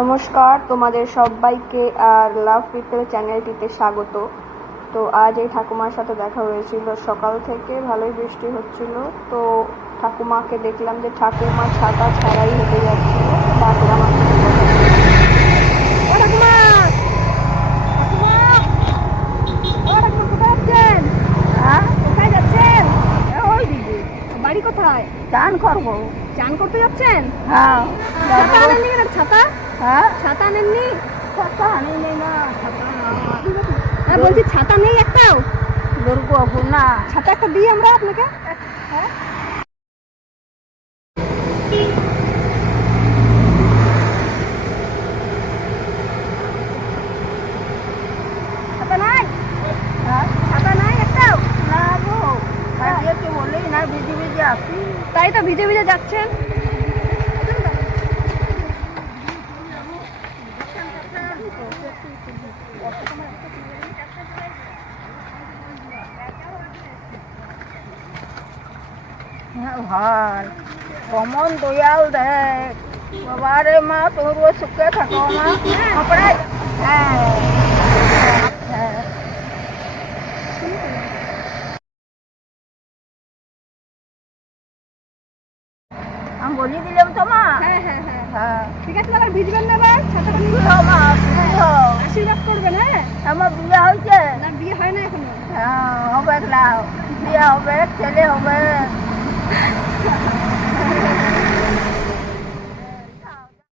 নমস্কার তোমাদের সবাইকে আর লাভ পিপল চ্যানেলটিতে স্বাগত। তো আজ এই ঠাকুমার সাথে দেখা হয়েছিল। সকাল থেকে ভালোই বৃষ্টি হচ্ছিল। তো ঠাকুমাকে দেখলাম যে ঠাকুমা ছাতা ছাড়াই হেঁটে যাচ্ছিল ডাকলাম আমি ও ঠাকুমা! ঠাকুমা! ও ঠাকুমা কোথায় হ্যাঁ? কোথায় যাচ্ছেন? ওই দিদি বাড়ি কোথায়? চান করব। চান করতে যাচ্ছেন? হ্যাঁ। ছাতা? ছাতা হ্যাঁ ছাতা আনেননি ছাতা না। ছাতা হ্যাঁ বলছি ছাতা নেই একটাও? না। ছাতা একটা দিই আমরা আপনাকে। হ্যাঁ? নাই? নাই তাই তো ভিজে ভিজে যাচ্ছেন হ্যাঁ হ্যাঁ ভাই কমন দয়াল দেখ। বাবারে মা তোর সুখে থাকো মা। আমরা হ্যাঁ। আমি বলি দিলাম তো মা। হ্যাঁ হ্যাঁ হ্যাঁ।, হ্যাঁ। ঠিক আছে দাদা ভিজবেন না এবার ছাতা হ্যাঁ মা। আমার বিয়ে হয়েছে না বিয়ে হয় না এখনও হ্যাঁ হবে না বিয়ে হবে ছেলে হবে